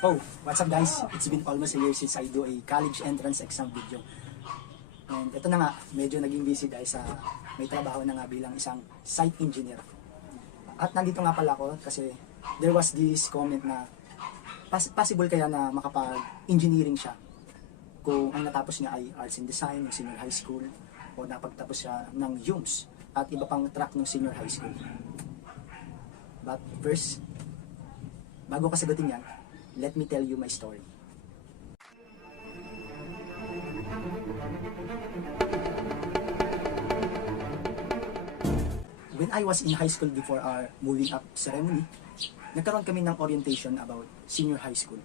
Oh, what's up guys? It's been almost a year since I do a college entrance exam video. And ito na nga, medyo naging busy dahil sa may trabaho na nga bilang isang site engineer. At nandito nga pala ako kasi there was this comment na possible kaya na makapag-engineering siya kung ang natapos niya ay arts and design ng senior high school o napagtapos siya ng UMS at iba pang track ng senior high school. But first, bago ka sagutin yan, let me tell you my story. When I was in high school before our moving up ceremony, nagkaroon kami ng orientation about senior high school.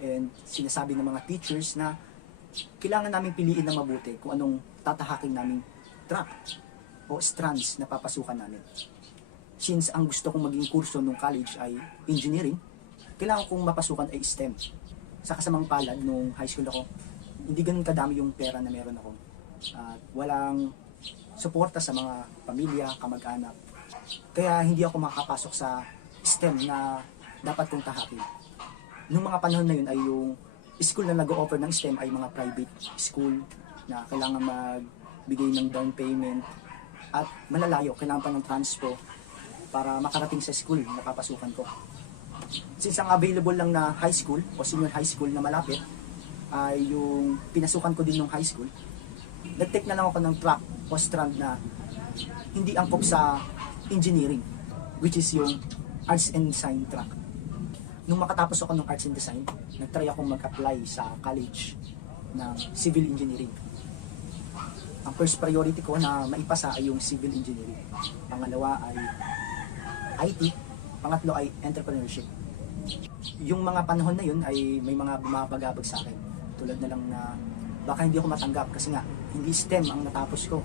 And sinasabi ng mga teachers na kailangan namin piliin na mabuti kung anong tatahakin naming track o strands na papasukan namin. Since ang gusto kong maging kurso nung college ay engineering, kailangan kong mapasukan ay STEM. Sa kasamang palad nung high school ako, hindi ganun kadami yung pera na meron ako. Walang suporta sa mga pamilya, kamag-anak. Kaya hindi ako makakapasok sa STEM na dapat kong tahakin. Nung mga panahon na yun ay yung school na nag-o-offer ng STEM ay mga private school na kailangan magbigay ng down payment at malalayo, kailangan pa ng transpo para makarating sa school na papasukan ko. Since ang available lang na high school o senior high school na malapit ay yung pinasukan ko din ng high school, nag-take na lang ako ng track o strand na hindi angkop sa engineering, which is yung arts and design track. Nung makatapos ako ng arts and design, nag-try akong mag-apply sa college ng civil engineering. Ang first priority ko na maipasa ay yung civil engineering. Pangalawa ay IT, pangatlo ay entrepreneurship. Yung mga panahon na yun ay may mga bumabagabag sa akin. Tulad na lang na baka hindi ako matanggap kasi nga hindi STEM ang natapos ko.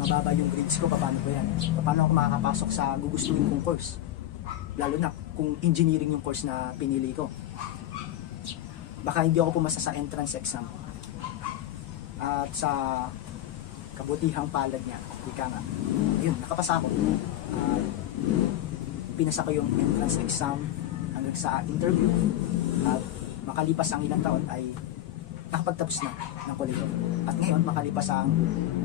Mababa yung grades ko, paano ba yan? Paano ako makakapasok sa gugustuhin kong course? Lalo na kung engineering yung course na pinili ko. Baka hindi ako pumasa sa entrance exam. At sa kabutihang palad niya, ika nga, yun, nakapasa ako. Pinasa ko yung entrance exam hanggang sa interview at makalipas ang ilang taon ay nakapagtapos na ng kolehiyo. At ngayon makalipas ang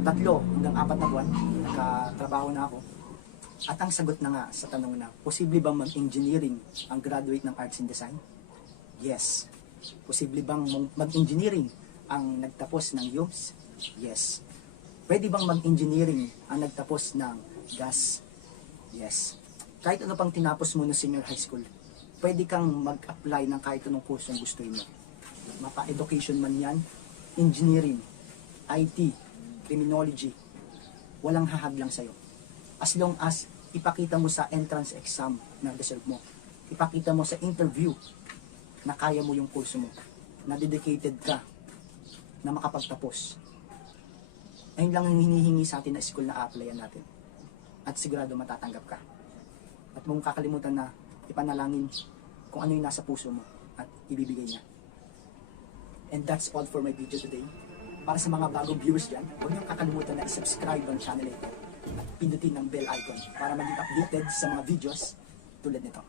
3 hanggang 4 na buwan, nagkatrabaho na ako. At ang sagot na nga sa tanong na, posible bang mag-engineering ang graduate ng arts and design? Yes. Posible bang mag-engineering ang nagtapos ng UMS? Yes. Pwede bang mag-engineering ang nagtapos ng gas? Yes. Kahit ano pang tinapos mo na senior high school, pwede kang mag-apply ng kahit anong kursong gusto mo. Mapa-education man yan, engineering, IT, criminology, walang hahadlang sa'yo. As long as ipakita mo sa entrance exam na deserve mo, ipakita mo sa interview na kaya mo yung kurso mo, na dedicated ka, na makapagtapos. Ayun lang ang hinihingi sa atin na school na applyan natin. At sigurado matatanggap ka. At mong kakalimutan na ipanalangin kung ano yung nasa puso mo at ibibigay niya. And that's all for my video today. Para sa mga bagong viewers dyan, huwag niyong kakalimutan na i-subscribe ang channel ito at pindutin ang bell icon para maging updated sa mga videos tulad nito.